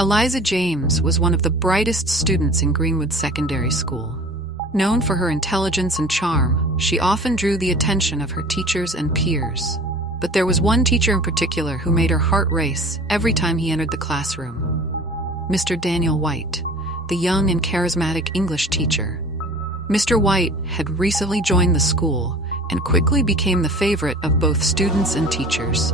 Eliza James was one of the brightest students in Greenwood Secondary School. Known for her intelligence and charm, she often drew the attention of her teachers and peers. But there was one teacher in particular who made her heart race every time he entered the classroom. Mr. Daniel White, the young and charismatic English teacher. Mr. White had recently joined the school and quickly became the favorite of both students and teachers.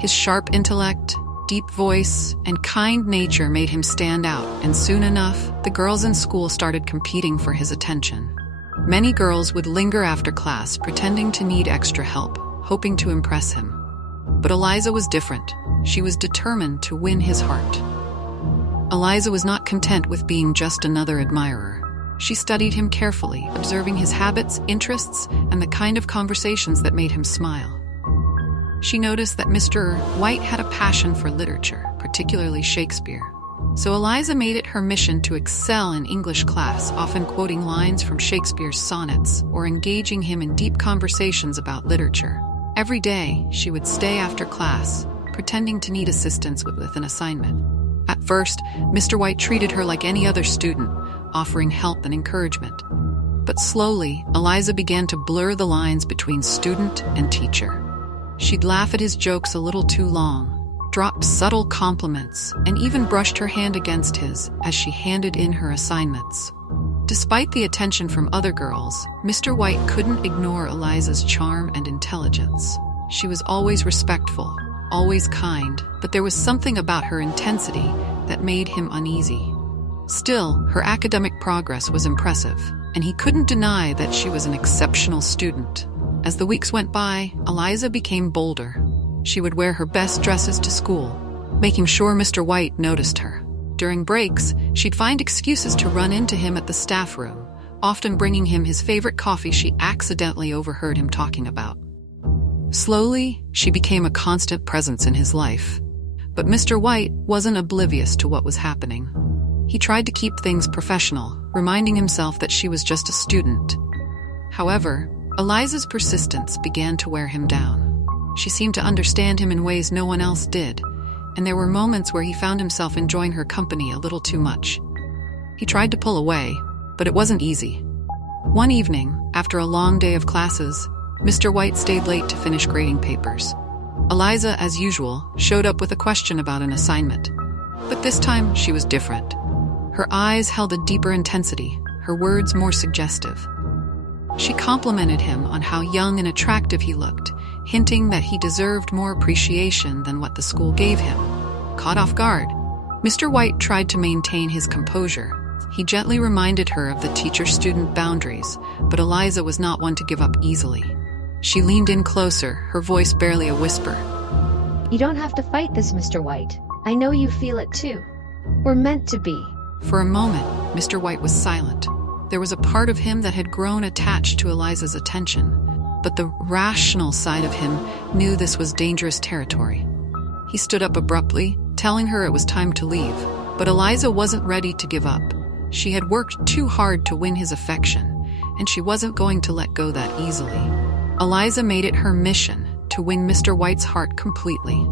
His sharp intellect, deep voice, and kind nature made him stand out, and soon enough, the girls in school started competing for his attention. Many girls would linger after class, pretending to need extra help, hoping to impress him. But Eliza was different. She was determined to win his heart. Eliza was not content with being just another admirer. She studied him carefully, observing his habits, interests, and the kind of conversations that made him smile. She noticed that Mr. White had a passion for literature, particularly Shakespeare. So Eliza made it her mission to excel in English class, often quoting lines from Shakespeare's sonnets or engaging him in deep conversations about literature. Every day, she would stay after class, pretending to need assistance with an assignment. At first, Mr. White treated her like any other student, offering help and encouragement. But slowly, Eliza began to blur the lines between student and teacher. She'd laugh at his jokes a little too long, dropped subtle compliments, and even brushed her hand against his as she handed in her assignments. Despite the attention from other girls, Mr. White couldn't ignore Eliza's charm and intelligence. She was always respectful, always kind, but there was something about her intensity that made him uneasy. Still, her academic progress was impressive, and he couldn't deny that she was an exceptional student. As the weeks went by, Eliza became bolder. She would wear her best dresses to school, making sure Mr. White noticed her. During breaks, she'd find excuses to run into him at the staff room, often bringing him his favorite coffee she accidentally overheard him talking about. Slowly, she became a constant presence in his life. But Mr. White wasn't oblivious to what was happening. He tried to keep things professional, reminding himself that she was just a student. However, Eliza's persistence began to wear him down. She seemed to understand him in ways no one else did, and there were moments where he found himself enjoying her company a little too much. He tried to pull away, but it wasn't easy. One evening, after a long day of classes, Mr. White stayed late to finish grading papers. Eliza, as usual, showed up with a question about an assignment. But this time, she was different. Her eyes held a deeper intensity, her words more suggestive. She complimented him on how young and attractive he looked, hinting that he deserved more appreciation than what the school gave him. Caught off guard, Mr. White tried to maintain his composure. He gently reminded her of the teacher-student boundaries, but Eliza was not one to give up easily. She leaned in closer, her voice barely a whisper. You don't have to fight this, Mr. White. I know you feel it too. We're meant to be. For a moment, Mr. White was silent. There was a part of him that had grown attached to Eliza's attention, but the rational side of him knew this was dangerous territory. He stood up abruptly, telling her it was time to leave, but Eliza wasn't ready to give up. She had worked too hard to win his affection, and she wasn't going to let go that easily. Eliza made it her mission to win Mr. White's heart completely.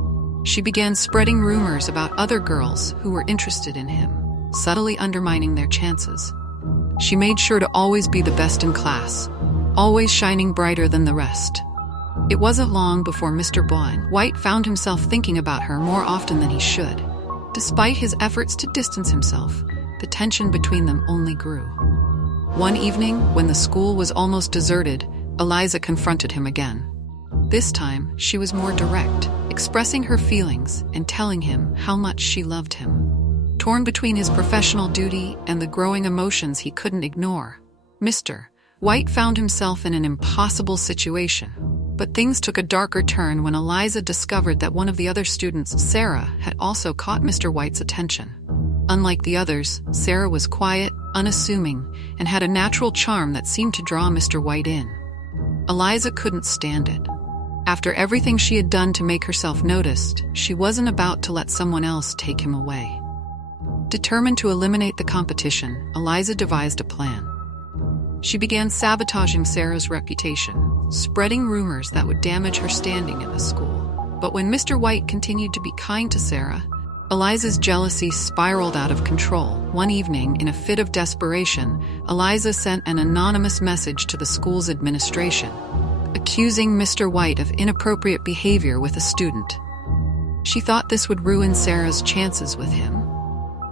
She began spreading rumors about other girls who were interested in him, subtly undermining their chances. She made sure to always be the best in class, always shining brighter than the rest. It wasn't long before Mr. White found himself thinking about her more often than he should. Despite his efforts to distance himself, the tension between them only grew. One evening, when the school was almost deserted, Eliza confronted him again. This time, she was more direct, expressing her feelings and telling him how much she loved him. Torn between his professional duty and the growing emotions he couldn't ignore, Mr. White found himself in an impossible situation. But things took a darker turn when Eliza discovered that one of the other students, Sarah, had also caught Mr. White's attention. Unlike the others, Sarah was quiet, unassuming, and had a natural charm that seemed to draw Mr. White in. Eliza couldn't stand it. After everything she had done to make herself noticed, she wasn't about to let someone else take him away. Determined to eliminate the competition, Eliza devised a plan. She began sabotaging Sarah's reputation, spreading rumors that would damage her standing in the school. But when Mr. White continued to be kind to Sarah, Eliza's jealousy spiraled out of control. One evening, in a fit of desperation, Eliza sent an anonymous message to the school's administration, accusing Mr. White of inappropriate behavior with a student. She thought this would ruin Sarah's chances with him.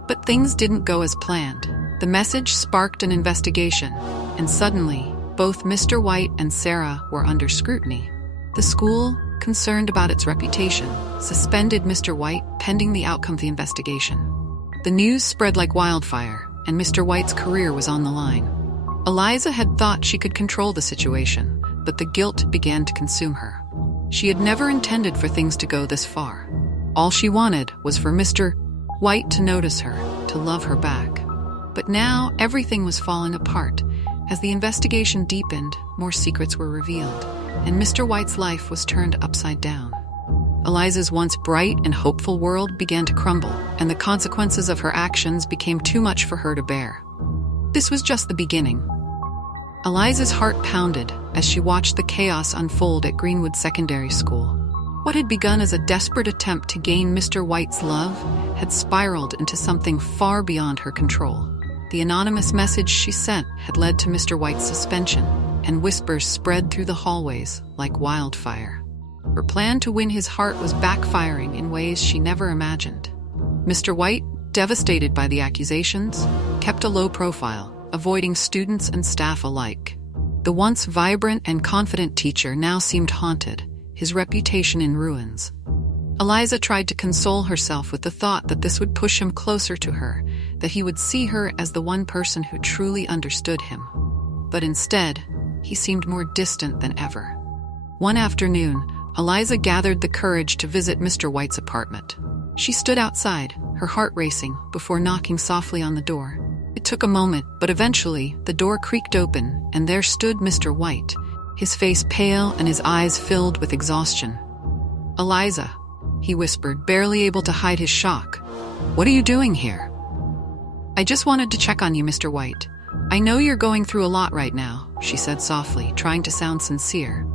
But things didn't go as planned. The message sparked an investigation, and suddenly, both Mr. White and Sarah were under scrutiny. The school, concerned about its reputation, suspended Mr. White pending the outcome of the investigation. The news spread like wildfire, and Mr. White's career was on the line. Eliza had thought she could control the situation, but the guilt began to consume her. She had never intended for things to go this far. All she wanted was for Mr. White to notice her, to love her back. But now everything was falling apart. As the investigation deepened, more secrets were revealed, and Mr. White's life was turned upside down. Eliza's once bright and hopeful world began to crumble, and the consequences of her actions became too much for her to bear. This was just the beginning. Eliza's heart pounded as she watched the chaos unfold at Greenwood Secondary School. What had begun as a desperate attempt to gain Mr. White's love had spiraled into something far beyond her control. The anonymous message she sent had led to Mr. White's suspension, and whispers spread through the hallways like wildfire. Her plan to win his heart was backfiring in ways she never imagined. Mr. White, devastated by the accusations, kept a low profile, avoiding students and staff alike. The once vibrant and confident teacher now seemed haunted, his reputation in ruins. Eliza tried to console herself with the thought that this would push him closer to her, that he would see her as the one person who truly understood him. But instead, he seemed more distant than ever. One afternoon, Eliza gathered the courage to visit Mr. White's apartment. She stood outside, her heart racing, before knocking softly on the door. It took a moment, but eventually, the door creaked open, and there stood Mr. White, his face pale and his eyes filled with exhaustion. "Eliza," he whispered, barely able to hide his shock. "What are you doing here?" "I just wanted to check on you, Mr. White. I know you're going through a lot right now," she said softly, trying to sound sincere.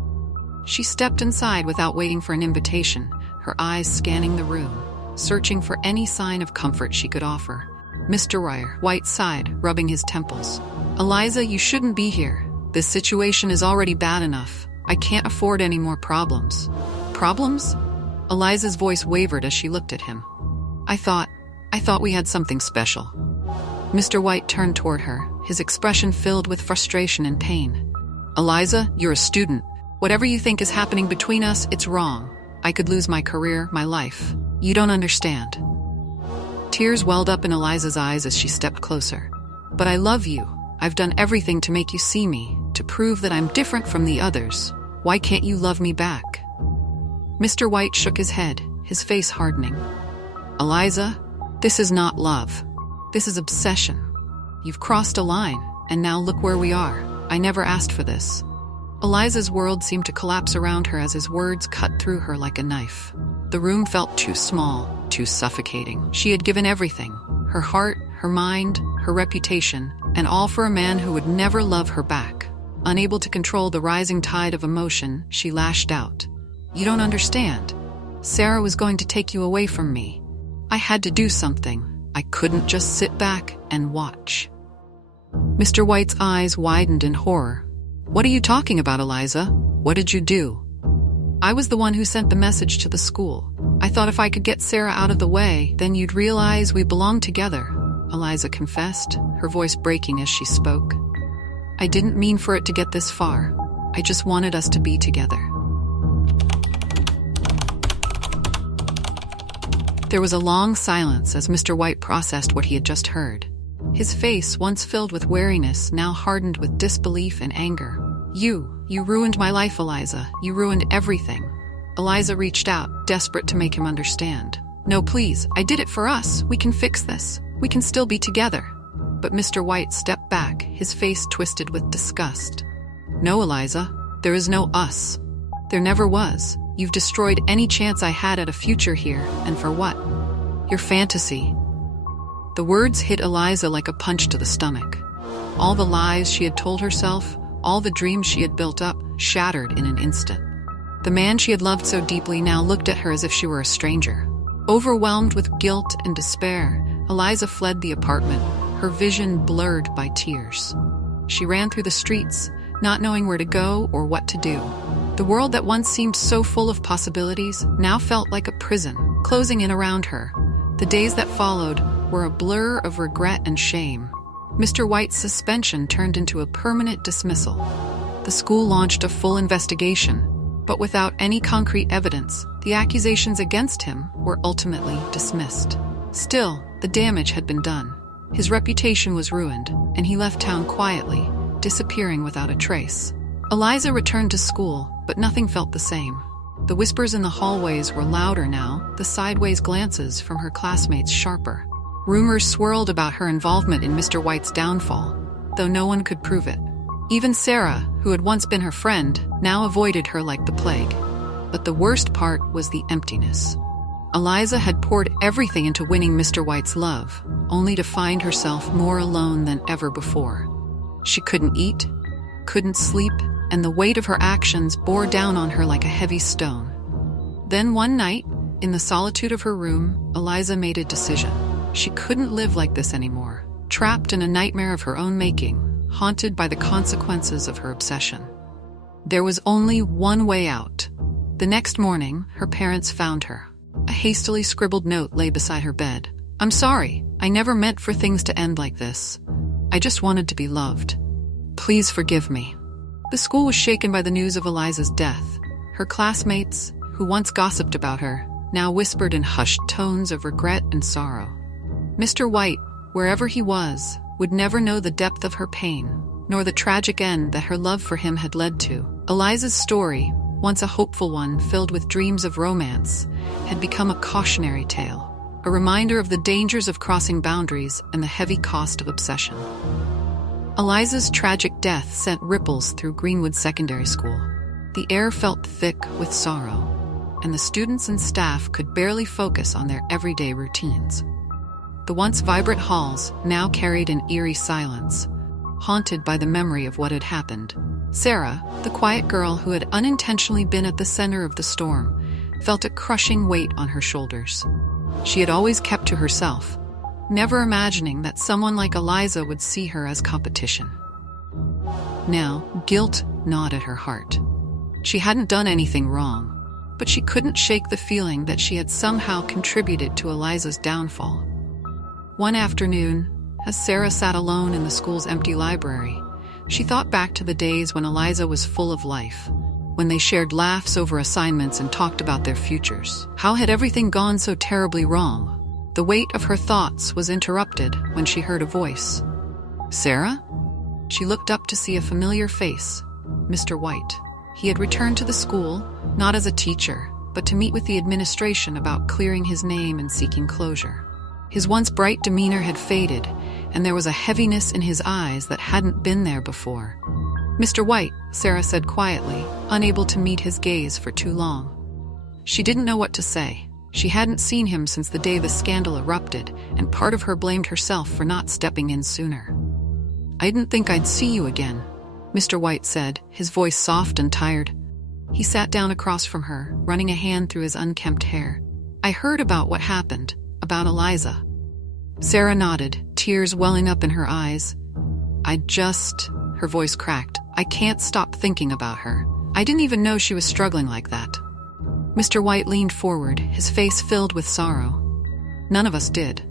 She stepped inside without waiting for an invitation, her eyes scanning the room, searching for any sign of comfort she could offer. Mr. White sighed, rubbing his temples. "Eliza, you shouldn't be here. This situation is already bad enough. I can't afford any more problems." "Problems?" Eliza's voice wavered as she looked at him. I thought we had something special." Mr. White turned toward her, his expression filled with frustration and pain. "Eliza, you're a student. Whatever you think is happening between us, it's wrong. I could lose my career, my life. You don't understand." Tears welled up in Eliza's eyes as she stepped closer. "But I love you. I've done everything to make you see me, to prove that I'm different from the others. Why can't you love me back?" Mr. White shook his head, his face hardening. "Eliza, this is not love. This is obsession. You've crossed a line, and now look where we are. I never asked for this." Eliza's world seemed to collapse around her as his words cut through her like a knife. The room felt too small, too suffocating. She had given everything, her heart, her mind, her reputation, and all for a man who would never love her back. Unable to control the rising tide of emotion, she lashed out. "You don't understand. Sarah was going to take you away from me. I had to do something. I couldn't just sit back and watch." Mr. White's eyes widened in horror. "What are you talking about, Eliza? What did you do?" "I was the one who sent the message to the school. I thought if I could get Sarah out of the way, then you'd realize we belong together," Eliza confessed, her voice breaking as she spoke. "I didn't mean for it to get this far. I just wanted us to be together." There was a long silence as Mr. White processed what he had just heard. His face, once filled with wariness, now hardened with disbelief and anger. You ruined my life, Eliza. You ruined everything." Eliza reached out, desperate to make him understand. "No, please, I did it for us. We can fix this. We can still be together." But Mr. White stepped back, his face twisted with disgust. "No, Eliza, there is no us. There never was. You've destroyed any chance I had at a future here, and for what? Your fantasy." The words hit Eliza like a punch to the stomach. All the lies she had told herself, all the dreams she had built up, shattered in an instant. The man she had loved so deeply now looked at her as if she were a stranger. Overwhelmed with guilt and despair, Eliza fled the apartment, her vision blurred by tears. She ran through the streets, not knowing where to go or what to do. The world that once seemed so full of possibilities now felt like a prison, closing in around her. The days that followed were a blur of regret and shame. Mr. White's suspension turned into a permanent dismissal. The school launched a full investigation, but without any concrete evidence, the accusations against him were ultimately dismissed. Still, the damage had been done. His reputation was ruined, and he left town quietly, disappearing without a trace. Eliza returned to school, but nothing felt the same. The whispers in the hallways were louder now, the sideways glances from her classmates sharper. Rumors swirled about her involvement in Mr. White's downfall, though no one could prove it. Even Sarah, who had once been her friend, now avoided her like the plague. But the worst part was the emptiness. Eliza had poured everything into winning Mr. White's love, only to find herself more alone than ever before. She couldn't eat, couldn't sleep, and the weight of her actions bore down on her like a heavy stone. Then one night, in the solitude of her room, Eliza made a decision. She couldn't live like this anymore, trapped in a nightmare of her own making, haunted by the consequences of her obsession. There was only one way out. The next morning, her parents found her. A hastily scribbled note lay beside her bed. "I'm sorry. I never meant for things to end like this. I just wanted to be loved. Please forgive me." The school was shaken by the news of Eliza's death. Her classmates, who once gossiped about her, now whispered in hushed tones of regret and sorrow. Mr. White, wherever he was, would never know the depth of her pain, nor the tragic end that her love for him had led to. Eliza's story, once a hopeful one filled with dreams of romance, had become a cautionary tale, a reminder of the dangers of crossing boundaries and the heavy cost of obsession. Eliza's tragic death sent ripples through Greenwood Secondary School. The air felt thick with sorrow, and the students and staff could barely focus on their everyday routines. The once vibrant halls now carried an eerie silence, haunted by the memory of what had happened. Sarah, the quiet girl who had unintentionally been at the center of the storm, felt a crushing weight on her shoulders. She had always kept to herself, never imagining that someone like Eliza would see her as competition. Now, guilt gnawed at her heart. She hadn't done anything wrong, but she couldn't shake the feeling that she had somehow contributed to Eliza's downfall. One afternoon, as Sarah sat alone in the school's empty library, she thought back to the days when Eliza was full of life, when they shared laughs over assignments and talked about their futures. How had everything gone so terribly wrong? The weight of her thoughts was interrupted when she heard a voice. "Sarah?" She looked up to see a familiar face, Mr. White. He had returned to the school, not as a teacher, but to meet with the administration about clearing his name and seeking closure. His once bright demeanor had faded, and there was a heaviness in his eyes that hadn't been there before. "Mr. White," Sarah said quietly, unable to meet his gaze for too long. She didn't know what to say. She hadn't seen him since the day the scandal erupted, and part of her blamed herself for not stepping in sooner. "I didn't think I'd see you again," Mr. White said, his voice soft and tired. He sat down across from her, running a hand through his unkempt hair. "I heard about what happened. About Eliza." Sarah nodded, tears welling up in her eyes. Her voice cracked. "I can't stop thinking about her. I didn't even know she was struggling like that." Mr. White leaned forward, his face filled with sorrow. "None of us did.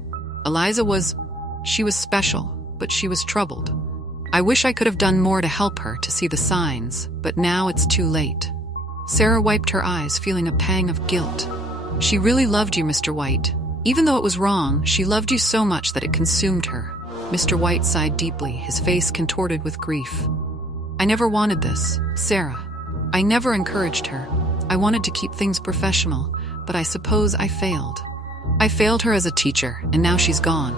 She was special, but she was troubled. I wish I could have done more to help her to see the signs, but now it's too late." Sarah wiped her eyes, feeling a pang of guilt. "She really loved you, Mr. White. Even though it was wrong, she loved you so much that it consumed her." Mr. White sighed deeply, his face contorted with grief. "I never wanted this, Sarah. I never encouraged her. I wanted to keep things professional, but I suppose I failed. I failed her as a teacher, and now she's gone."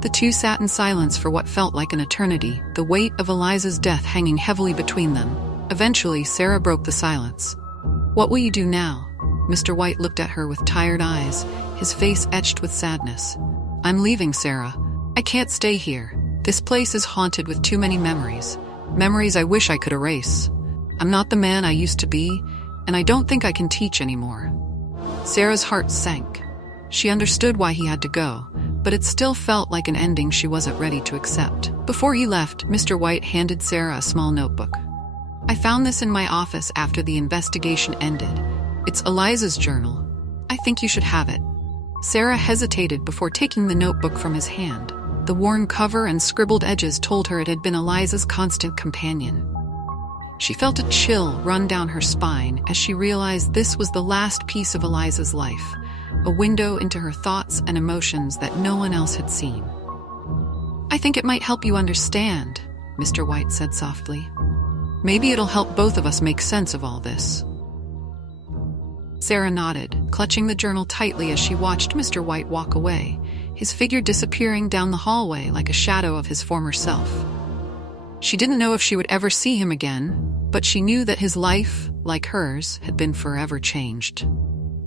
The two sat in silence for what felt like an eternity, the weight of Eliza's death hanging heavily between them. Eventually, Sarah broke the silence. "What will you do now?" Mr. White looked at her with tired eyes, his face etched with sadness. "I'm leaving, Sarah. I can't stay here. This place is haunted with too many memories. Memories I wish I could erase. I'm not the man I used to be, and I don't think I can teach anymore." Sarah's heart sank. She understood why he had to go, but it still felt like an ending she wasn't ready to accept. Before he left, Mr. White handed Sarah a small notebook. "I found this in my office after the investigation ended. It's Eliza's journal. I think you should have it." Sarah hesitated before taking the notebook from his hand. The worn cover and scribbled edges told her it had been Eliza's constant companion. She felt a chill run down her spine as she realized this was the last piece of Eliza's life, a window into her thoughts and emotions that no one else had seen. "I think it might help you understand," Mr. White said softly. "Maybe it'll help both of us make sense of all this." Sarah nodded, clutching the journal tightly as she watched Mr. White walk away, his figure disappearing down the hallway like a shadow of his former self. She didn't know if she would ever see him again, but she knew that his life, like hers, had been forever changed.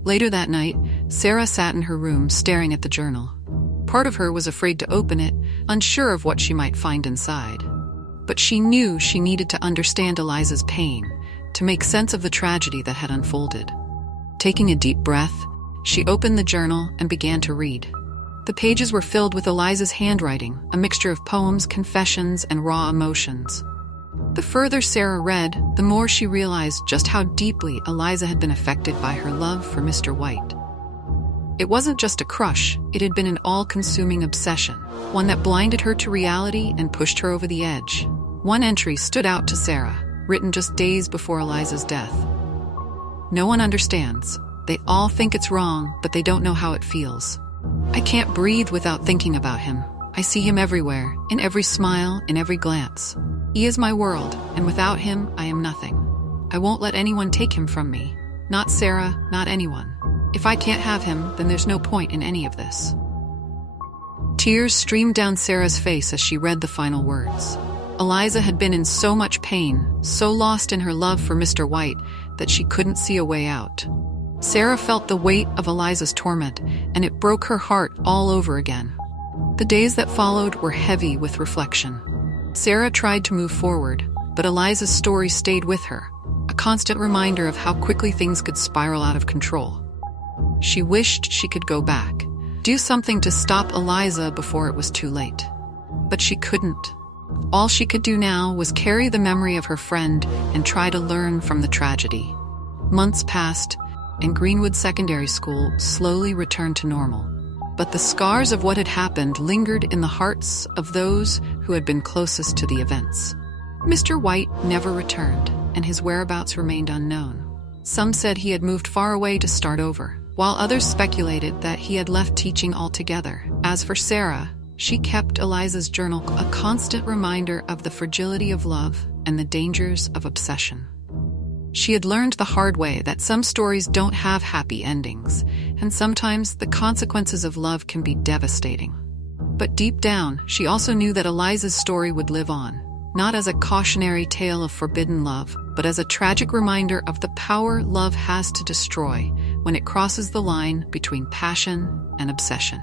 Later that night, Sarah sat in her room staring at the journal. Part of her was afraid to open it, unsure of what she might find inside. But she knew she needed to understand Eliza's pain, to make sense of the tragedy that had unfolded. Taking a deep breath, she opened the journal and began to read. The pages were filled with Eliza's handwriting, a mixture of poems, confessions, and raw emotions. The further Sarah read, the more she realized just how deeply Eliza had been affected by her love for Mr. White. It wasn't just a crush, it had been an all-consuming obsession, one that blinded her to reality and pushed her over the edge. One entry stood out to Sarah, written just days before Eliza's death. "No one understands. They all think it's wrong, but they don't know how it feels. I can't breathe without thinking about him. I see him everywhere, in every smile, in every glance. He is my world, and without him, I am nothing. I won't let anyone take him from me. Not Sarah, not anyone. If I can't have him, then there's no point in any of this." Tears streamed down Sarah's face as she read the final words. Eliza had been in so much pain, so lost in her love for Mr. White, that she couldn't see a way out. Sarah felt the weight of Eliza's torment, and it broke her heart all over again. The days that followed were heavy with reflection. Sarah tried to move forward, but Eliza's story stayed with her, a constant reminder of how quickly things could spiral out of control. She wished she could go back, do something to stop Eliza before it was too late. But she couldn't. All she could do now was carry the memory of her friend and try to learn from the tragedy. Months passed, and Greenwood Secondary School slowly returned to normal. But the scars of what had happened lingered in the hearts of those who had been closest to the events. Mr. White never returned, and his whereabouts remained unknown. Some said he had moved far away to start over, while others speculated that he had left teaching altogether. As for Sarah, she kept Eliza's journal a constant reminder of the fragility of love and the dangers of obsession. She had learned the hard way that some stories don't have happy endings, and sometimes the consequences of love can be devastating. But deep down, she also knew that Eliza's story would live on, not as a cautionary tale of forbidden love, but as a tragic reminder of the power love has to destroy when it crosses the line between passion and obsession.